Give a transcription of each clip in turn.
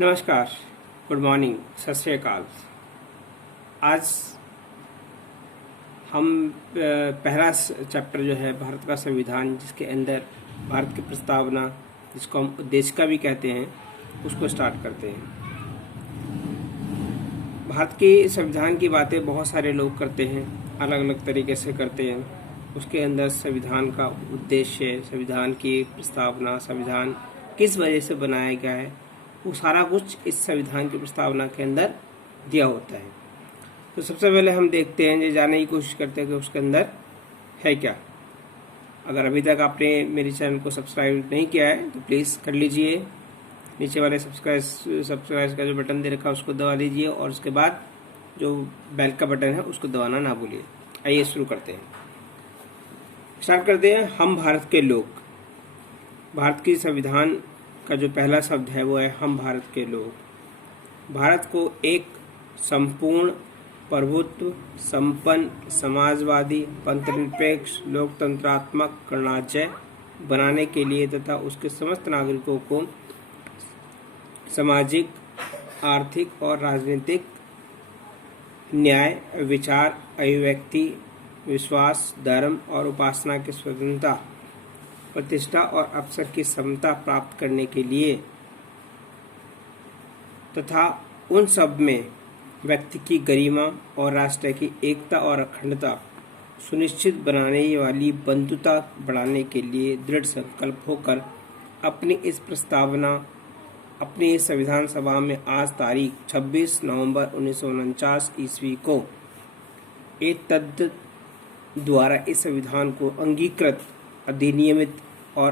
नमस्कार, good morning, सत श्री अकाल। आज हम पहला चैप्टर जो है भारत का संविधान, जिसके अंदर भारत की प्रस्तावना, जिसको हम उद्देशिका भी कहते हैं, उसको स्टार्ट करते हैं। भारत के संविधान की बातें बहुत सारे लोग करते हैं, अलग अलग तरीके से करते हैं। उसके अंदर संविधान का उद्देश्य, संविधान की प्रस्तावना, संविधान किस वजह से बनाया गया है, वो सारा कुछ इस संविधान की प्रस्तावना के अंदर दिया होता है। तो सबसे पहले हम देखते हैं, ये जानने की कोशिश करते हैं कि उसके अंदर है क्या। अगर अभी तक आपने मेरे चैनल को सब्सक्राइब नहीं किया है तो प्लीज़ कर लीजिए। नीचे वाले सब्सक्राइब का जो बटन दे रखा है उसको दबा लीजिए, और उसके बाद जो बेल का बटन है उसको दबाना ना भूलिए। आइए शुरू करते हैं। स्टार्ट करते हैं। हम भारत के लोग। भारत की संविधान का जो पहला शब्द है वो है हम भारत के लोग। भारत को एक संपूर्ण प्रभुत्व संपन्न समाजवादी पंथनिरपेक्ष लोकतंत्रात्मक गणराज्य बनाने के लिए तथा उसके समस्त नागरिकों को सामाजिक, आर्थिक और राजनीतिक न्याय, विचार, अभिव्यक्ति, विश्वास, धर्म और उपासना की स्वतंत्रता, प्रतिष्ठा और अवसर की समता प्राप्त करने के लिए तथा उन सब में व्यक्ति की गरिमा और राष्ट्र की एकता और अखंडता सुनिश्चित बनाने वाली बंधुता बढ़ाने के लिए दृढ़ संकल्प होकर अपनी इस प्रस्तावना अपनी संविधान सभा में आज तारीख 26 नवंबर 1949 ईस्वी को एक तद द्वारा इस संविधान को अंगीकृत, अधिनियमित और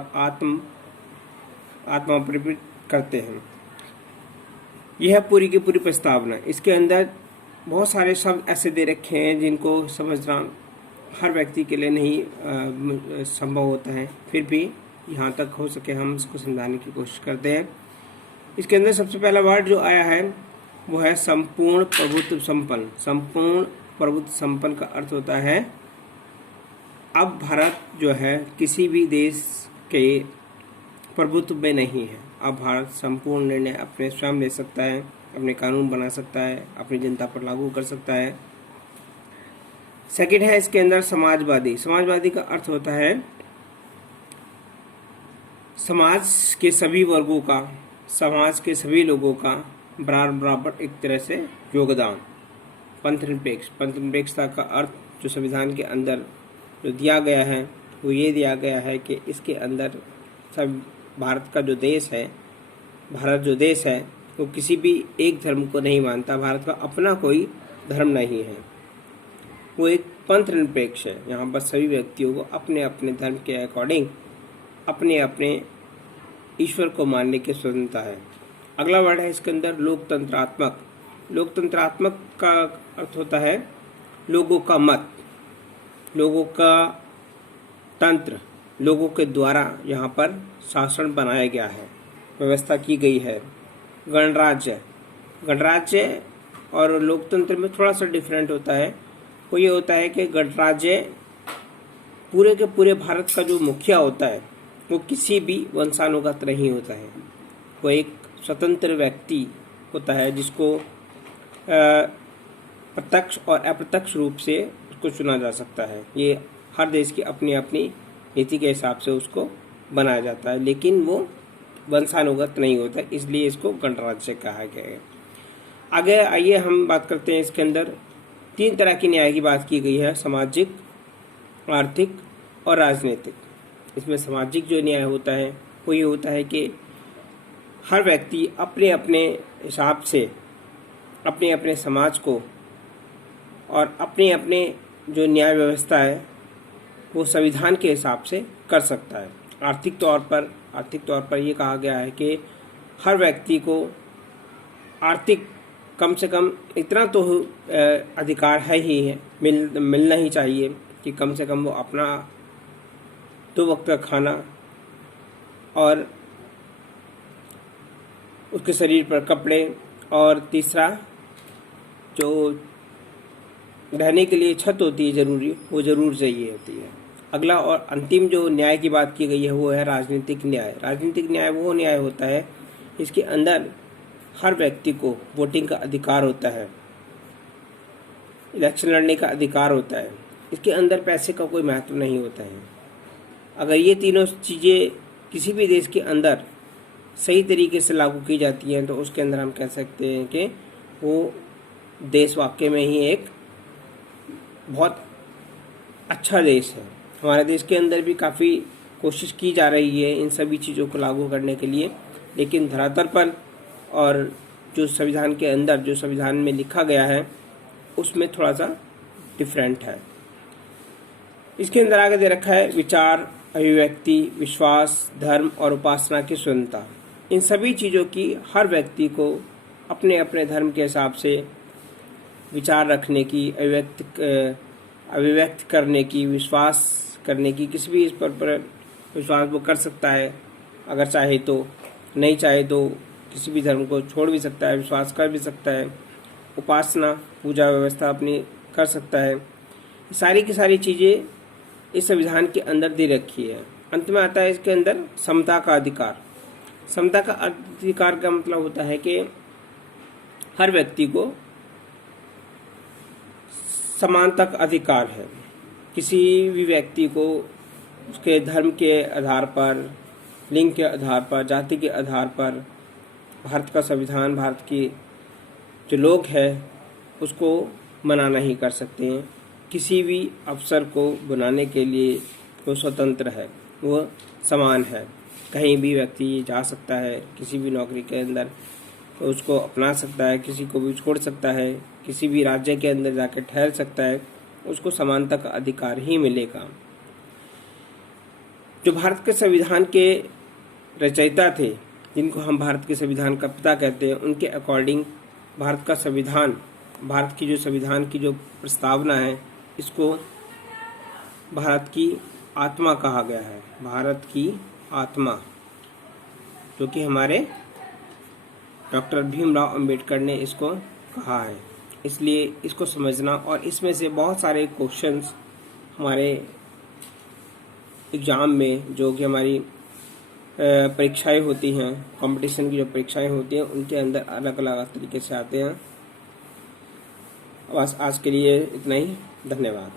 आत्मप्रकटित करते हैं। यह पूरी की पूरी प्रस्तावना, इसके अंदर बहुत सारे शब्द ऐसे दे रखे हैं जिनको समझना हर व्यक्ति के लिए नहीं संभव होता है, फिर भी यहाँ तक हो सके हम इसको समझाने की कोशिश करते हैं। इसके अंदर सबसे पहला वर्ड जो आया है वो है संपूर्ण प्रभुत्व संपन्न। संपूर्ण प्रभुत्व संपन्न का अर्थ होता है अब भारत जो है किसी भी देश के प्रभुत्व में नहीं है। अब भारत संपूर्ण निर्णय अपने स्वयं ले सकता है, अपने कानून बना सकता है, अपनी जनता पर लागू कर सकता है। सेकंड है इसके अंदर समाजवादी। समाजवादी का अर्थ होता है समाज के सभी वर्गों का, समाज के सभी लोगों का बराबर एक तरह से योगदान। पंथनिरपेक्ष, पंथनिरपेक्षता का अर्थ जो संविधान के अंदर जो दिया गया है वो ये दिया गया है कि इसके अंदर सब भारत का जो देश है, भारत जो देश है वो किसी भी एक धर्म को नहीं मानता। भारत का अपना कोई धर्म नहीं है, वो एक पंथनिरपेक्ष है। यहाँ पर सभी व्यक्तियों को अपने अपने धर्म के अकॉर्डिंग अपने अपने ईश्वर को मानने की स्वतंत्रता है। अगला वर्ड है इसके अंदर लोकतंत्रात्मक। लोकतंत्रात्मक का अर्थ होता है लोगों का मत, लोगों का तंत्र, लोगों के द्वारा यहाँ पर शासन बनाया गया है, व्यवस्था की गई है। गणराज्य, गणराज्य और लोकतंत्र में थोड़ा सा डिफरेंट होता है। वो ये होता है कि गणराज्य पूरे के पूरे भारत का जो मुखिया होता है वो किसी भी वंशानुगत नहीं होता है। वो एक स्वतंत्र व्यक्ति होता है जिसको प्रत्यक्ष और अप्रत्यक्ष रूप से उसको चुना जा सकता है। ये हर देश की अपनी अपनी नीति के हिसाब से उसको बनाया जाता है, लेकिन वो वंशानुगत नहीं होता, इसलिए इसको गणराज्य कहा गया है। आगे आइए हम बात करते हैं। इसके अंदर 3 तरह की न्याय की बात की गई है, सामाजिक, आर्थिक और राजनीतिक। इसमें सामाजिक जो न्याय होता है वो ये होता है कि हर व्यक्ति अपने अपने हिसाब से अपने अपने समाज को और अपने अपने जो न्याय व्यवस्था है वो संविधान के हिसाब से कर सकता है। आर्थिक तौर पर ये कहा गया है कि हर व्यक्ति को आर्थिक कम से कम इतना तो अधिकार है ही है, मिलना ही चाहिए कि कम से कम वो अपना 2 वक्त का खाना और उसके शरीर पर कपड़े, और तीसरा जो रहने के लिए छत होती है जरूरी, वो जरूर चाहिए होती है। अगला और अंतिम जो न्याय की बात की गई है वो है राजनीतिक न्याय। राजनीतिक न्याय वो न्याय होता है इसके अंदर हर व्यक्ति को वोटिंग का अधिकार होता है, इलेक्शन लड़ने का अधिकार होता है। इसके अंदर पैसे का कोई महत्व नहीं होता है। अगर ये तीनों चीज़ें किसी भी देश के अंदर सही तरीके से लागू की जाती हैं तो उसके अंदर हम कह सकते हैं कि वो देश वाकई में ही एक बहुत अच्छा देश है। हमारे देश के अंदर भी काफ़ी कोशिश की जा रही है इन सभी चीज़ों को लागू करने के लिए, लेकिन धरातल पर और जो संविधान के अंदर जो संविधान में लिखा गया है उसमें थोड़ा सा डिफरेंट है। इसके अंदर आगे दे रखा है विचार, अभिव्यक्ति, विश्वास, धर्म और उपासना की स्वतंत्रता। इन सभी चीज़ों की हर व्यक्ति को अपने अपने धर्म के हिसाब से विचार रखने की, अभिव्यक्त करने की, विश्वास करने की, किसी भी इस पर विश्वास वो कर सकता है अगर चाहे तो, नहीं चाहे तो किसी भी धर्म को छोड़ भी सकता है, विश्वास कर भी सकता है, उपासना पूजा व्यवस्था अपनी कर सकता है। सारी की सारी चीज़ें इस संविधान के अंदर दे रखी है। अंत में आता है इसके अंदर समता का अधिकार। समता का अधिकार का मतलब होता है कि हर व्यक्ति को समान तक अधिकार है। किसी भी व्यक्ति को उसके धर्म के आधार पर, लिंग के आधार पर, जाति के आधार पर भारत का संविधान, भारत की जो लोग हैं उसको मना नहीं कर सकते हैं। किसी भी अफसर को बनाने के लिए वो स्वतंत्र है, वो समान है। कहीं भी व्यक्ति जा सकता है, किसी भी नौकरी के अंदर तो उसको अपना सकता है, किसी को भी छोड़ सकता है, किसी भी राज्य के अंदर जाकर ठहर सकता है, उसको समानता का अधिकार ही मिलेगा। जो भारत के संविधान के रचयिता थे, जिनको हम भारत के संविधान का पिता कहते हैं, उनके अकॉर्डिंग भारत का संविधान, भारत की जो संविधान की जो प्रस्तावना है, इसको भारत की आत्मा कहा गया है। भारत की आत्मा, जो कि हमारे डॉक्टर भीमराव अंबेडकर ने इसको कहा है। इसलिए इसको समझना, और इसमें से बहुत सारे क्वेश्चंस हमारे एग्ज़ाम में, जो कि हमारी परीक्षाएं होती हैं, कंपटीशन की जो परीक्षाएं होती हैं, उनके अंदर अलग अलग तरीके से आते हैं। बस आज के लिए इतना ही। धन्यवाद।